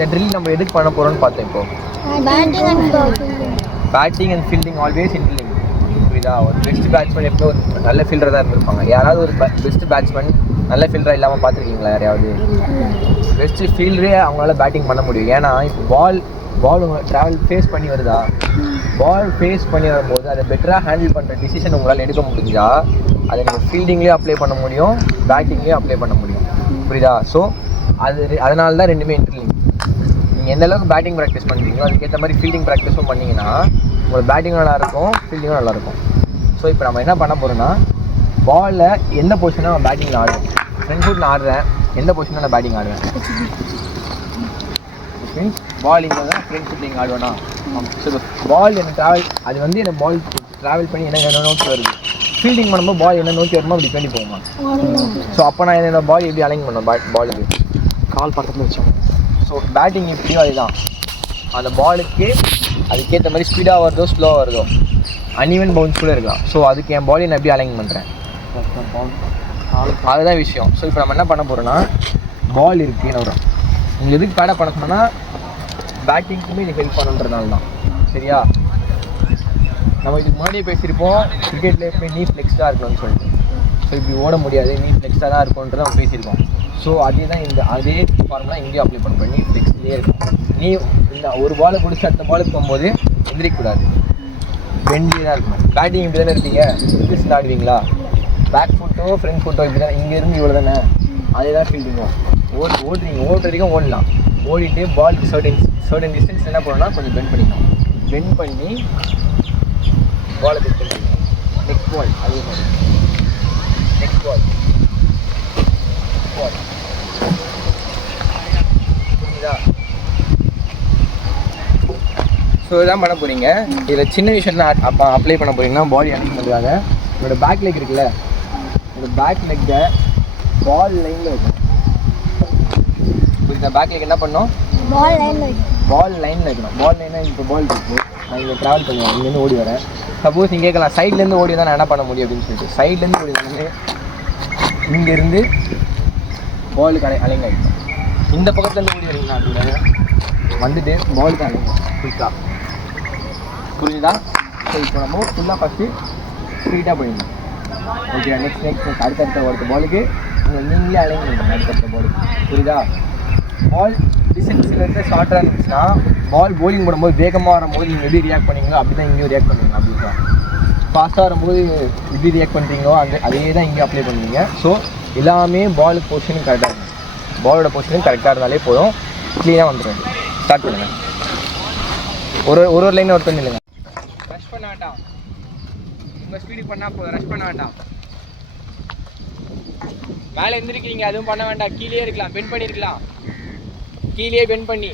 இந்த ட்ரில் நம்ம எதுக்கு பண்ண போகிறோம்னு பார்த்தோம். இப்போ batting and fielding always interlink. புரியுதா? ஒரு பெஸ்ட் பேட்ஸ்மேன் எப்போ ஒரு நல்ல ஃபீல்டராக தான் இருந்திருப்பாங்க. யாராவது ஒரு பெஸ்ட் பேட்ஸ்மேன் நல்ல ஃபீல்டராக இல்லாமல் பார்த்துருக்கீங்களா யாரையாவது? பெஸ்ட் ஃபீல்டரே அவங்களால பேட்டிங் பண்ண முடியும். ஏன்னா இப்போ பால் உங்களை ட்ராவல் ஃபேஸ் பண்ணி வருதா, பால் ஃபேஸ் பண்ணி வரும்போது அதை பெட்டராக ஹேண்டில் பண்ணுற டிசிஷன் உங்களால் எடுக்க முடிஞ்சா அதை நீங்கள் ஃபீல்டிங்லேயும் அப்ளை பண்ண முடியும், பேட்டிங்லேயும் அப்ளை பண்ண முடியும். புரியுதா? ஸோ அதனால தான் ரெண்டுமே இன்டர்லிங்க். நீங்கள் எந்த அளவுக்கு பேட்டிங் ப்ராக்டிஸ் பண்ணுறீங்களோ அதுக்கேற்ற மாதிரி ஃபீல்டிங் ப்ராக்டிஸும் பண்ணிங்கன்னா உங்களுக்கு பேட்டிங்கும் நல்லாயிருக்கும், ஃபீல்டிங்கும் நல்லாயிருக்கும். ஸோ இப்போ நம்ம என்ன பண்ண போகிறோன்னா, பாலில் எந்த பொசிஷனாக நான் பேட்டிங்கில் ஆடுவேன், ஃப்ரண்ட் ஃபுட் நான் ஆடுறேன், எந்த பொசிஷனாக நான் பேட்டிங் ஆடுவேன் மீன்ஸ் பால் இங்கே தான் ஃப்ரண்ட் ஃபுட்லிங் ஆடுவேன்னா. ஸோ பால் என்ன ட்ராவல் அது வந்து என்ன பால் ட்ராவல் பண்ணி என்ன நோக்கி வருது, ஃபீல்டிங் பண்ணும்போது பால் என்ன நோக்கி வருமோ அப்படி பண்ணி போகுமா. ஸோ அப்போ நான் என்னோட பால் எப்படி அலைன் பண்ணேன், பாலுக்கு கால் பக்கத்தில் வச்சோம். ஸோ பேட்டிங் எப்படியோ அதுதான், அந்த பாலுக்கு அதுக்கேற்ற மாதிரி ஸ்பீடாக வருதோ ஸ்லோவாக வருதோ அன்இவன் பவுன்ஸ் கூட இருக்கலாம். ஸோ அதுக்கு என் பாடி நான் எப்படி அலைன் பண்ணுறேன், அதுதான் விஷயம். ஸோ இப்போ நம்ம என்ன பண்ண போகிறோன்னா, பால் இருக்குன்னு வரும். நீங்கள் எதுக்கு பேடாக பண்ண சொன்னால் பேட்டிங்க்குமே இது ஹெல்ப் பண்ணுன்றதுனால தான். சரியா? நம்ம இதுக்கு முன்னாடியே பேசியிருப்போம் கிரிக்கெட்டில் எப்பவுமே நீ ஃப்ளெக்ஸ்டாக இருக்கணும்னு சொல்லிட்டு. ஸோ இப்படி ஓட முடியாது, நீ ஃப்ளெக்ஸ்டாக தான் இருக்கும்ன்றதை நம்ம பேசியிருக்கோம். ஸோ அதே தான் அதே ஃபார்முலா இங்கேயும் அப்ளை பண்ணுறோம். நீ ஃப்ளெக்ஸ்லேயே இருக்கும். நீ இந்த ஒரு பாலை பிடிச்சி அடுத்த பாலுக்கு போகும்போது எந்திரிக்கக்கூடாது, பெண்ட்லேயே தான் இருக்கணும். பேட்டிங் இப்படி தானே இருக்கீங்க, ரிஸ்க் ஆடுவீங்களா, பேக் ஃபுட்டோ ஃப்ரண்ட் ஃபுட்டோ இப்படி தான் இங்கேருந்து இவ்வளோ தானே, அதே தான் ஃபீல்டிங்கும். ஓடுறீங்க, ஓடுறதுக்கும் ஓடலாம், ஓடிட்டு பால் சர்டன் டிஸ்டன்ஸ் என்ன பண்ணணும்னா கொஞ்சம் பெண்ட் பண்ணிக்கணும். பெண்ட் பண்ணி பாலை பெண்ட் பண்ணிக்கணும். நெக்ஸ்ட் பால் அதே மாதிரி நெக்ஸ்ட் பால் புரியுதா? ஸோ இதான் பண்ண போகிறீங்க. இதில் சின்ன விஷயம் அப்போ அப்ளை பண்ண போகிறீங்கன்னா பாடி அனுப்பி பண்ணுறாங்க. உங்களோட பேக் லெக் இருக்குல்ல, உங்களோட பேக் லெக்கை பால் லைனில் வைக்கணும். புரியுதா? பேக் லெக் என்ன பண்ணணும், பால் லைனில் வைக்கணும். பால் லைனாக இப்போ பால் இருக்குது, நான் இங்கே ட்ராவல் பண்ணுவேன், இங்கேருந்து ஓடி வரேன். சப்போஸ் நீங்கள் கேட்கலாம் சைட்லேருந்து ஓடி தான் நான் என்ன பண்ண முடியும் அப்படின்னு சொல்லிட்டு. சைட்லேருந்து ஓடி வந்து இங்கேருந்து பாலுக்கு அலைங்க ஆகிடும். இந்த பக்கத்துலேருந்து ஓடி வரீங்கன்னா கூட வந்துட்டு பாலுக்கு அலைங்க குயிக்காக. புரியுதா? ஸோ இப்போ நம்ம ஃபுல்லாக ஃபஸ்ட்டு ஸ்பீடாக போயிடணும். ஓகே, நெக்ஸ்ட் அடுத்தடுத்த ஒருத்த பாலுக்கு நீங்களே அலைங்க பண்ணிக்கணும் அடுத்தடுத்த பாலுக்கு. புரியுதா? பால் டிஸ்டன்ஸ்லேருந்து ஷார்ட்டாக இருந்துச்சுன்னா பால் போலிங் போடும்போது வேகமாக வரும்போது நீங்கள் எப்படி ரியாக்ட் பண்ணுவீங்களோ அப்படி தான் இங்கேயும் ரியாக்ட் பண்ணுவீங்க. அப்படின்னு தான் ஃபாஸ்ட்டாக வரும்போது எப்படி ரியாக்ட் பண்ணுறீங்களோ அதே தான் இங்கே அப்ளை பண்ணுவீங்க. ஸோ எல்லாமே பால் பொசிஷனும் கரெக்டாக இருக்கும். பாலோட பொசிஷனும் கரெக்டாக இருந்தாலே போதும், க்ளீனாக வந்துடும். ஸ்டார்ட் பண்ணுங்கள். ஒரு லைனில் ஒருத்தர் இல்லைங்க, ரஷ் பண்ண வேண்டாம், உங்கள் ஸ்பீடுக்கு பண்ணால் போதும், ரஷ் பண்ண வேண்டாம். மேலே எழுந்திருக்கிறீங்க, அதுவும் பண்ண வேண்டாம், கீழே இருக்கலாம், பெண்ட் பண்ணியிருக்கலாம், கீழே பெண்ட் பண்ணி